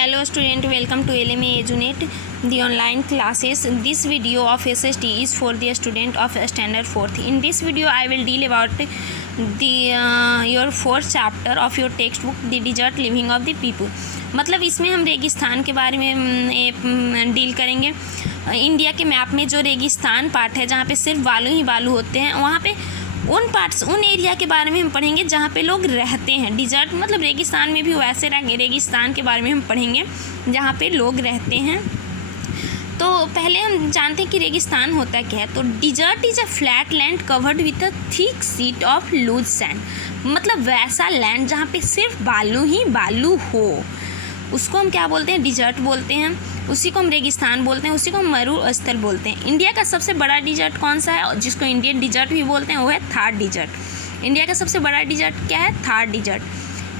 Hello student, welcome to LMA EduNet, the online classes. This video of SST is for the student of standard 4th. In this video I will deal about your 4th chapter of your textbook, the desert living of the people. मतलब इसमें हम रेगिस्तान के बारे में deal करेंगे. India के map में जो रेगिस्तान पार्ट है जहाँ पे सिर्फ बालू ही बालू होते हैं, वहाँ पे उन एरिया के बारे में हम पढ़ेंगे जहाँ पे लोग रहते हैं. डिजर्ट मतलब रेगिस्तान में भी वैसे रेगिस्तान के बारे में हम पढ़ेंगे जहाँ पे लोग रहते हैं. तो पहले हम जानते हैं कि रेगिस्तान होता क्या है. तो desert is a flat land covered with a thick sheet of loose sand. मतलब वैसा लैंड जहाँ पे सिर्फ बालू ही बालू हो, उसको हम क्या बोलते हैं? डिजर्ट बोलते हैं. उसी को हम रेगिस्तान बोलते हैं, उसी को हम मरुस्थल बोलते हैं. इंडिया का सबसे बड़ा डिजर्ट कौन सा है, जिसको इंडियन डिजर्ट भी बोलते हैं, वो है थार डिजर्ट. इंडिया का सबसे बड़ा डिजर्ट क्या है? Thar desert.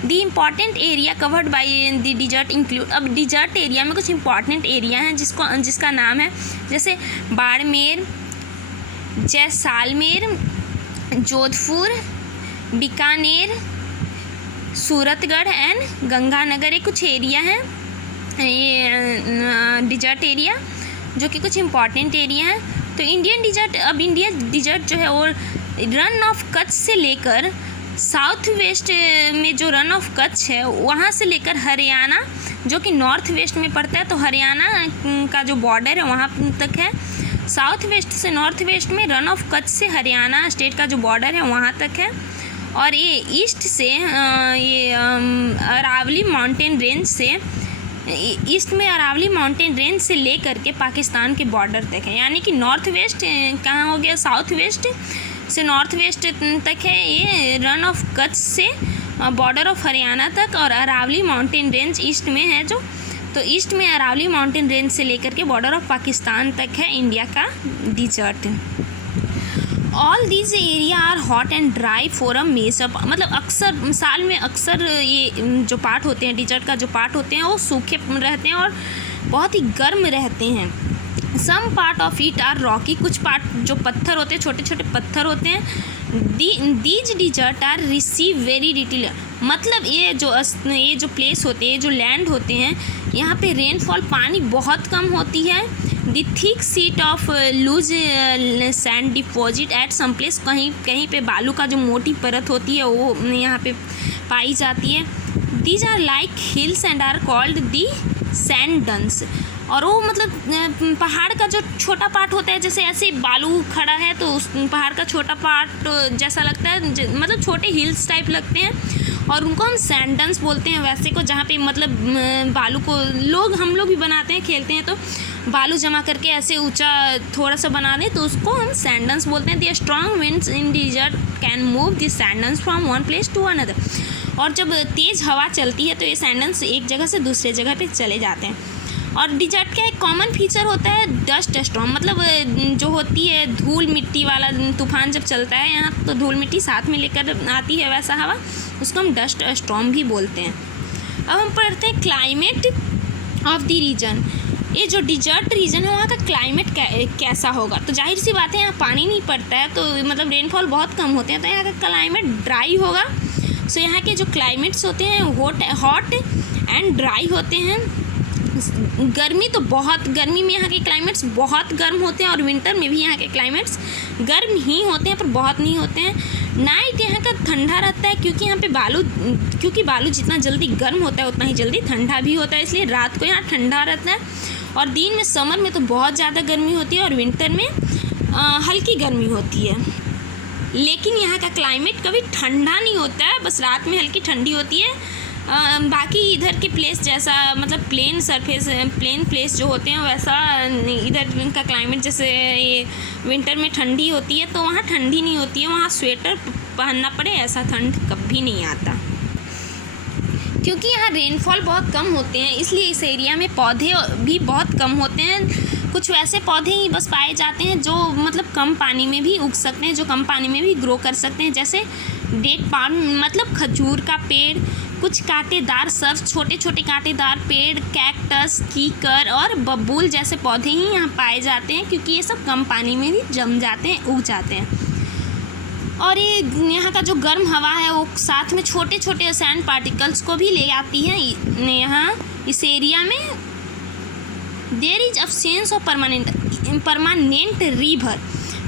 The important area covered by the desert include. अब डिजर्ट एरिया में कुछ इंपॉर्टेंट एरिया हैं जिसका नाम है, जैसे बाड़मेर, जैसलमेर, जोधपुर, बीकानेर, सूरतगढ़ एंड गंगानगर. ये कुछ एरिया हैं, ये डिजर्ट एरिया जो कि कुछ इम्पॉर्टेंट एरिया हैं. तो इंडियन डिजर्ट जो है वो रन ऑफ कच्छ से लेकर साउथ वेस्ट में, जो रन ऑफ कच्छ है वहाँ से लेकर हरियाणा जो कि नॉर्थ वेस्ट में पड़ता है, तो हरियाणा का जो बॉर्डर है वहाँ तक है. साउथ वेस्ट से नॉर्थ वेस्ट में रन ऑफ कच्छ से हरियाणा स्टेट का जो बॉर्डर है वहाँ तक है. और ये ईस्ट से ये अरावली माउंटेन रेंज से, ईस्ट में अरावली माउंटेन रेंज से लेकर के पाकिस्तान के बॉर्डर तक है. यानी कि नॉर्थ वेस्ट कहाँ हो गया? साउथ वेस्ट से नॉर्थ वेस्ट तक है ये रन ऑफ कच्छ से बॉर्डर ऑफ हरियाणा तक, और अरावली माउंटेन रेंज ईस्ट में है जो, तो ईस्ट में अरावली माउंटेन रेंज से लेकर के बॉर्डर ऑफ पाकिस्तान तक है इंडिया का desert. All these area are hot and dry for a mess up. मतलब अक्सर साल में अक्सर ये जो पार्ट होते हैं, डिजर्ट का जो पार्ट होते हैं, वो सूखे रहते हैं और बहुत ही गर्म रहते हैं. Some part of it are rocky. कुछ पार्ट जो पत्थर होते हैं, छोटे छोटे पत्थर होते हैं. These desert are receive very little. मतलब ये जो प्लेस होते हैं, जो लैंड होते हैं, यहाँ पे रेनफॉल पानी बहुत कम होती है. The thick sheet of loose sand deposit at some place. कहीं पे बालू का जो मोटी परत होती है वो यहाँ पे पाई जाती है. These are like hills and are called the sand dunes. और वो मतलब पहाड़ का जो छोटा पार्ट होता है, जैसे ऐसे बालू खड़ा है तो उस पहाड़ का छोटा पार्ट जैसा लगता है, मतलब छोटे हिल्स टाइप लगते हैं, और उनको हम सैंड डन्स बोलते हैं. वैसे को जहाँ पे मतलब बालू को हम लोग भी बनाते हैं, खेलते हैं, तो बालू जमा करके ऐसे ऊंचा थोड़ा सा बना दें तो उसको हम सैंड डन्स बोलते हैं. The strong winds in desert can move the sand dunes from one place to another. और जब तेज़ हवा चलती है तो ये सैंड डन्स एक जगह से दूसरे जगह पे चले जाते हैं. और डिजर्ट का एक कॉमन फीचर होता है डस्ट स्टॉर्म. मतलब जो होती है धूल मिट्टी वाला तूफान जब चलता है यहाँ, तो धूल मिट्टी साथ में लेकर आती है वैसा हवा, उसको हम डस्ट स्टॉर्म भी बोलते हैं. अब हम पढ़ते हैं क्लाइमेट ऑफ द रीजन. ये जो डिजर्ट रीजन है वहाँ का क्लाइमेट कैसा होगा? तो जाहिर सी बात है, यहाँ पानी नहीं पड़ता है, तो मतलब रेनफॉल बहुत कम होते हैं, तो यहाँ का क्लाइमेट ड्राई होगा. सो यहाँ के जो क्लाइमेट्स होते हैं हॉट एंड ड्राई होते हैं. गर्मी में यहाँ के क्लाइमेट्स बहुत गर्म होते हैं, और विंटर में भी यहाँ के क्लाइमेट्स गर्म ही होते हैं पर बहुत नहीं होते हैं. नाइट यहाँ का ठंडा रहता है, क्योंकि यहाँ पे बालू जितना जल्दी गर्म होता है उतना ही जल्दी ठंडा भी होता है, इसलिए रात को यहाँ ठंडा रहता है. और दिन में समर में तो बहुत ज़्यादा गर्मी होती है, और विंटर में हल्की गर्मी होती है. लेकिन यहाँ का क्लाइमेट कभी ठंडा नहीं होता है, बस रात में हल्की ठंडी होती है. बाकी इधर के प्लेस जैसा, मतलब प्लेन प्लेस जो होते हैं वैसा इधर का क्लाइमेट, जैसे ये विंटर में ठंडी होती है तो वहाँ ठंडी नहीं होती है, वहाँ स्वेटर पहनना पड़े ऐसा ठंड कभी नहीं आता. क्योंकि यहाँ रेनफॉल बहुत कम होते हैं, इसलिए इस एरिया में पौधे भी बहुत कम होते हैं. कुछ वैसे पौधे ही बस पाए जाते हैं जो मतलब कम पानी में भी उग सकते हैं, जो कम पानी में भी ग्रो कर सकते हैं, जैसे डेट पाम मतलब खजूर का पेड़, कुछ कांटेदार सर्फ, छोटे छोटे कांटेदार पेड़, कैक्टस, कीकर और बबूल जैसे पौधे ही यहाँ पाए जाते हैं, क्योंकि ये सब कम पानी में भी जम जाते हैं, उग जाते हैं. और ये यहाँ का जो गर्म हवा है वो साथ में छोटे छोटे सैंड पार्टिकल्स को भी ले आती है यहाँ इस एरिया में। There is absence of permanent river,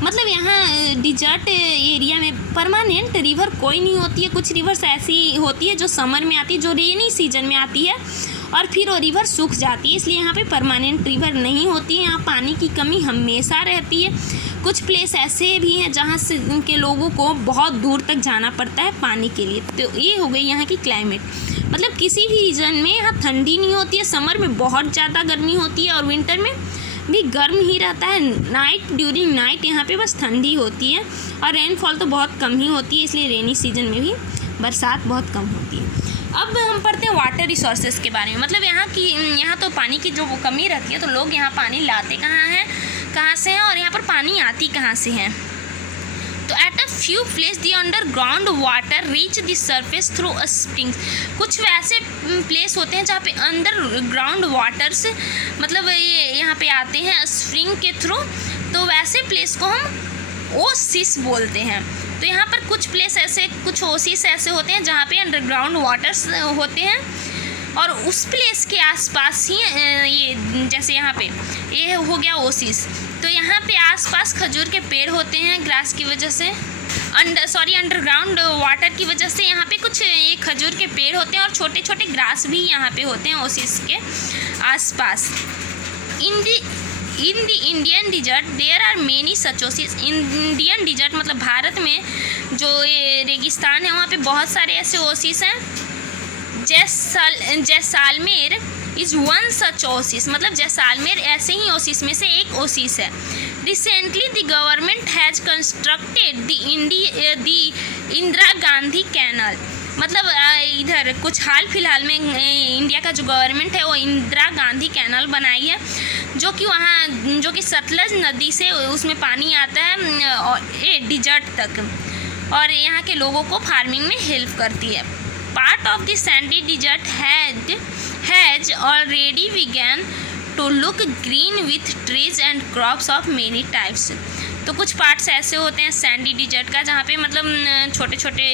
मतलब यहाँ डिजर्ट एरिया में परमानेंट रिवर कोई नहीं होती है। कुछ रिवर्स ऐसी होती है जो समर में आती है, जो रेनी सीजन में आती है और फिर वो रिवर सूख जाती है, इसलिए यहाँ पे परमानेंट रिवर नहीं होती है। यहाँ पानी की कमी हमेशा रहती है। कुछ प्लेस ऐसे भी हैं जहाँ से उनके लोगों को बहुत दूर तक जाना पड़ता है पानी के लिए। तो ये हो गई यहाँ की क्लाइमेट, मतलब किसी भी रीजन में यहाँ ठंडी नहीं होती है, समर में बहुत ज़्यादा गर्मी होती है और विंटर में भी गर्म ही रहता है। ड्यूरिंग नाइट यहाँ पे बस ठंडी होती है और रेनफॉल तो बहुत कम ही होती है, इसलिए रेनी सीजन में भी बरसात बहुत कम होती है। अब हम पढ़ते हैं वाटर रिसोर्सेज के बारे में, मतलब यहाँ तो पानी की जो कमी रहती है तो लोग यहाँ पानी लाते कहाँ से हैं और यहाँ पर पानी आती कहाँ से है। तो at a few place the underground water reach the surface through a springs, कुछ वैसे प्लेस होते हैं जहाँ पे अंडरग्राउंड वाटर्स मतलब ये यहाँ पे आते हैं स्प्रिंग के थ्रू, तो वैसे प्लेस को हम ओसिस बोलते हैं। तो यहाँ पर कुछ प्लेस ऐसे, कुछ ओसिस ऐसे होते हैं जहाँ पे अंडरग्राउंड वाटर्स होते हैं और उस प्लेस के आसपास ही ये जैसे यहाँ पे ये हो गया ओसिस, तो यहाँ पे आसपास खजूर के पेड़ होते हैं ग्रास की वजह से, अंडरग्राउंड वाटर की वजह से यहाँ पे कुछ ये खजूर के पेड़ होते हैं और छोटे छोटे ग्रास भी यहाँ पे होते हैं ओसिस के आसपास। In the Indian desert there are many such oasis, Indian desert मतलब भारत में जो ये रेगिस्तान है वहाँ पे बहुत सारे ऐसे ओसिस हैं। Jaisalmer is one such Oasis, मतलब जैसालमेर ऐसे ही ओसिस में से एक ओसिस है। Recently the government has constructed the Indira Gandhi canal, मतलब इधर कुछ हाल फिलहाल में इंडिया का जो गवर्नमेंट है वो इंदिरा गांधी कैनाल बनाई है, जो कि सतलज नदी से उसमें पानी आता है डिजर्ट तक और यहाँ के लोगों को फार्मिंग में हेल्प करती है। Part of the sandy desert has already begun to look green with trees and crops of many types. तो कुछ पार्ट्स ऐसे होते हैं सैंडी डिजर्ट का जहाँ पे मतलब छोटे छोटे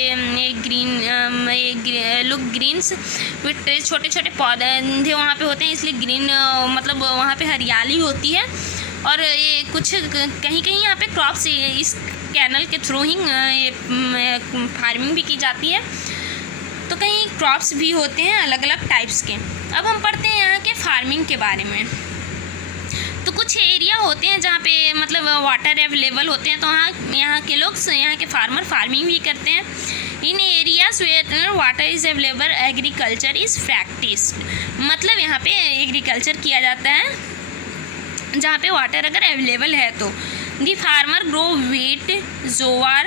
लुक ग्रीन्स विथ ट्रीज, छोटे छोटे पौधे वहाँ पे होते हैं, इसलिए ग्रीन मतलब वहाँ पे हरियाली होती है। और ये कुछ कहीं कहीं यहाँ पे क्रॉप्स इस कैनल के थ्रू ही फार्मिंग भी की जाती है, तो कहीं क्रॉप्स भी होते हैं अलग अलग टाइप्स के। अब हम पढ़ते हैं यहाँ के फार्मिंग के बारे में। तो कुछ एरिया होते हैं जहाँ पे मतलब वाटर अवेलेबल होते हैं, तो यहाँ के लोग, यहाँ के फार्मर फार्मिंग भी करते हैं। In areas where water is available agriculture is practised, मतलब यहाँ पे एग्रीकल्चर किया जाता है जहाँ पे वाटर अगर अवेलेबल है तो। The farmer grow wheat, jowar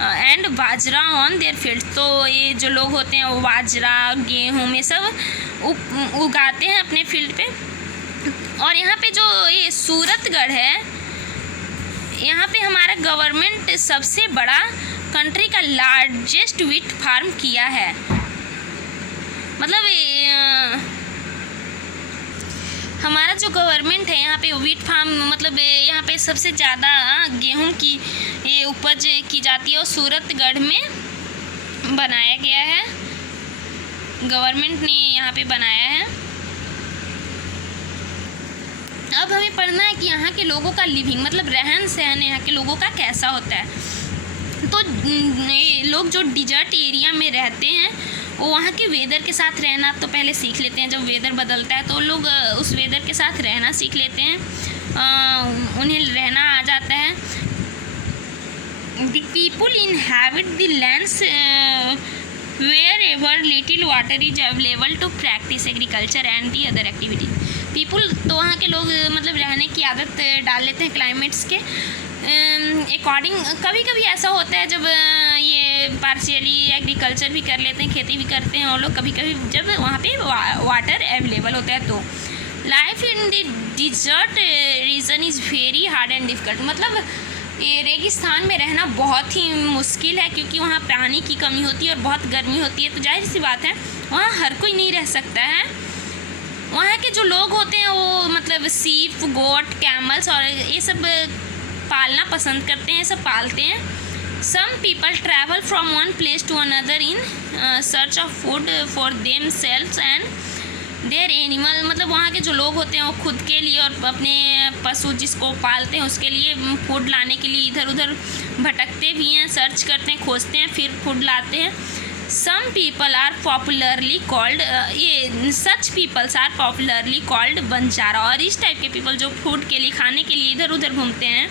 and bajra on their field, तो ये जो लोग होते हैं वो बाजरा, गेहूँ में सब उगाते हैं अपने फील्ड पे। और यहाँ पे जो ये सूरतगढ़ है, यहाँ पे हमारा गवर्नमेंट सबसे बड़ा कंट्री का लार्जेस्ट व्हीट फार्म किया है, मतलब हमारा जो गवर्नमेंट है यहाँ पे व्हीट फार्म मतलब यहाँ पे सबसे ज़्यादा गेहूं की ये उपज की जाती है और सूरतगढ़ में बनाया गया है, गवर्नमेंट ने यहाँ पे बनाया है। अब हमें पढ़ना है कि यहाँ के लोगों का लिविंग मतलब रहन सहन यहाँ के लोगों का कैसा होता है। तो लोग जो डिजर्ट एरिया में रहते हैं वो वहाँ के वेदर के साथ रहना तो पहले सीख लेते हैं। जब वेदर बदलता है तो लोग उस वेदर के साथ रहना सीख लेते हैं, उन्हें रहना आ जाता है। The people inhabit the lands wherever little water is available to practice agriculture and the other activity. People तो वहाँ के लोग मतलब रहने की आदत डाल लेते हैं क्लाइमेट्स के अकॉर्डिंग। कभी कभी ऐसा होता है जब ये पार्शियली एग्रीकल्चर भी कर लेते हैं, खेती भी करते हैं और लोग कभी कभी जब वहाँ पे वाटर अवेलेबल होता है तो। Life in the desert region is very hard and difficult, मतलब ये रेगिस्तान में रहना बहुत ही मुश्किल है क्योंकि वहाँ पानी की कमी होती है और बहुत गर्मी होती है, तो जाहिर सी बात है वहाँ हर कोई नहीं रह सकता है। वहाँ के जो लोग होते हैं वो मतलब सीप, गोट, कैमल्स और ये सब पालना पसंद करते हैं, सब पालते हैं। Some people travel from one place to another in search of food for themselves and their animal, मतलब वहाँ के जो लोग होते हैं वो खुद के लिए और अपने पशु जिसको पालते हैं उसके लिए फूड लाने के लिए इधर उधर भटकते भी हैं, सर्च करते हैं, खोजते हैं, फिर फूड लाते हैं. Some people are popularly called such peoples are popularly called Banjara. और इस टाइप के पीपल जो फूड के लिए खाने के लिए इधर उधर घूमते हैं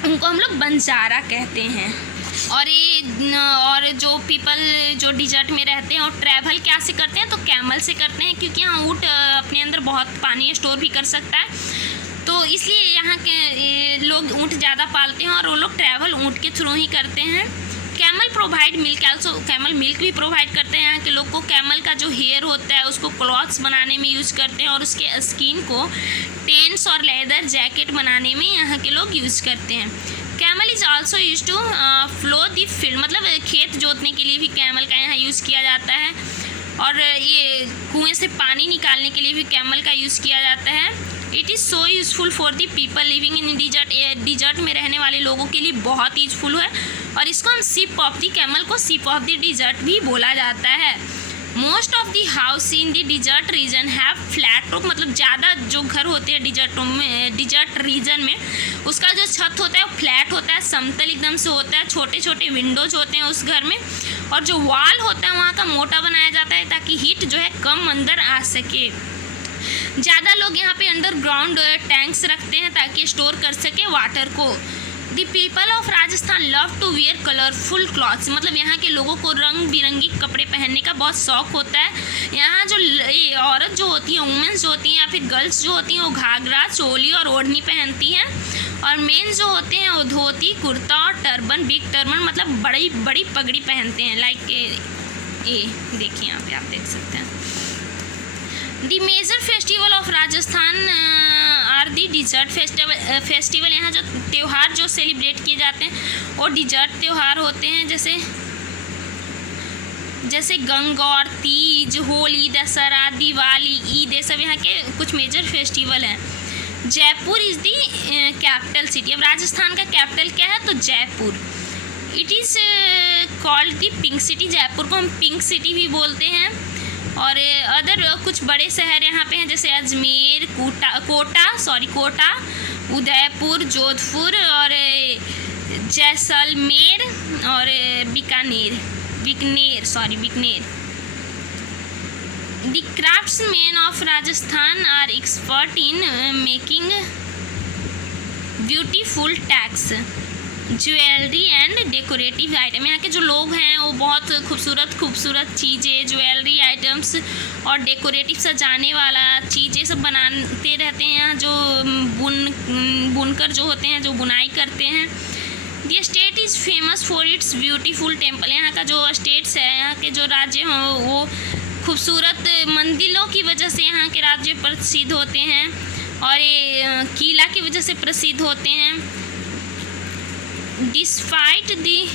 उनको हम लोग बंजारा कहते हैं. और जो पीपल जो डिजर्ट में रहते हैं और ट्रैवल क्या से करते हैं तो कैमल से करते हैं, क्योंकि यहाँ ऊँट अपने अंदर बहुत पानी स्टोर भी कर सकता है, तो इसलिए यहाँ के लोग ऊँट ज़्यादा पालते हैं और वो लोग ट्रैवल ऊँट के थ्रू ही करते हैं. Camel provide milk also, camel milk भी प्रोवाइड करते हैं. यहाँ के लोग को कैमल का जो हेयर होता है उसको क्लॉथ्स बनाने में यूज़ करते हैं और उसके स्किन को टेंट्स और लेदर जैकेट बनाने में यहाँ के लोग यूज़ करते हैं. Camel is also use to flow the field, मतलब खेत जोतने के लिए भी कैमल का यहाँ यूज़ किया जाता है. और ये कुएँ से पानी निकालने के लिए भी कैमल का यूज़ किया जाता है. It is so useful for the people living in desert, desert में रहने वाले लोगों के लिए बहुत यूज़फुल है. और इसको हम सिप ऑफ दी कैमल को सिप ऑफ द डिजर्ट भी बोला जाता है. Most of the house in the desert region have flat roof, मतलब ज़्यादा जो घर होते हैं डिजर्ट रीजन में उसका जो छत होता है वो फ्लैट होता है, समतल एकदम से होता है. छोटे छोटे विंडोज होते हैं उस घर में और जो वॉल होता है वहाँ का मोटा बनाया जाता है ताकि हीट जो है कम अंदर आ सके. ज़्यादा लोग यहाँ पे अंडरग्राउंड टैंक्स रखते हैं ताकि स्टोर कर सके वाटर को. The people of Rajasthan love to wear colourful clothes, मतलब यहाँ के लोगों को रंग बिरंगी कपड़े पहनने का बहुत शौक होता है. यहाँ जो औरत जो होती है, वुमेंस जो होती हैं या फिर गर्ल्स जो होती हैं वो घाघरा, चोली और ओढ़नी पहनती हैं. और मेन जो होते हैं वो धोती, कुर्ता और टर्बन, बिग टर्बन मतलब बड़ी बड़ी पगड़ी पहनते हैं. लाइक ये देखिए यहाँ पे आप देख सकते हैं. The major festival of Rajasthan are the desert festival. यहाँ जो त्यौहार जो सेलिब्रेट किए जाते हैं वो डिजर्ट त्यौहार होते हैं, जैसे गंगौर, तीज, होली, दशहरा, दिवाली, ईद, ये सब यहाँ के कुछ मेजर फेस्टिवल हैं. Jaipur is the capital city. अब राजस्थान का कैपिटल क्या है तो Jaipur. It is called the pink city. Jaipur को हम पिंक सिटी भी बोलते हैं. और अदर कुछ बड़े शहर यहाँ पे हैं जैसे अजमेर, कोटा, उदयपुर, जोधपुर और जैसलमेर और Bikaner. The craftsman of Rajasthan are expert in making beautiful tax, jewellery and decorative item. यहाँ के जो लोग हैं वो बहुत खूबसूरत चीज़ें, ज्वेलरी आइटम्स और डेकोरेटिव सजाने वाला चीज़ें सब बनाते रहते हैं. यहाँ जो बुनकर जो होते हैं जो बुनाई करते हैं. The state is famous for its beautiful temple. यहाँ का जो स्टेट्स है, यहाँ के जो राज्य हैं वो खूबसूरत मंदिरों की वजह से यहाँ के राज्य प्रसिद्ध होते हैं और ये किला की वजह से प्रसिद्ध होते हैं. डिस्पाइट दी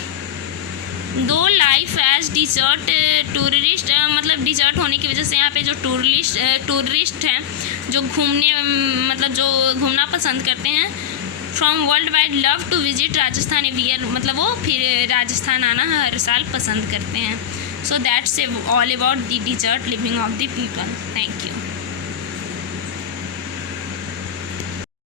दो लाइफ एज डिजर्ट टूरिस्ट, मतलब डिजर्ट होने की वजह से यहाँ पे जो टूरिस्ट हैं जो घूमना पसंद करते हैं from world wide love to visit Rajasthan every, मतलब वो फिर राजस्थान आना हर साल पसंद करते हैं. So that's all about the dessert living of the people. Thank you.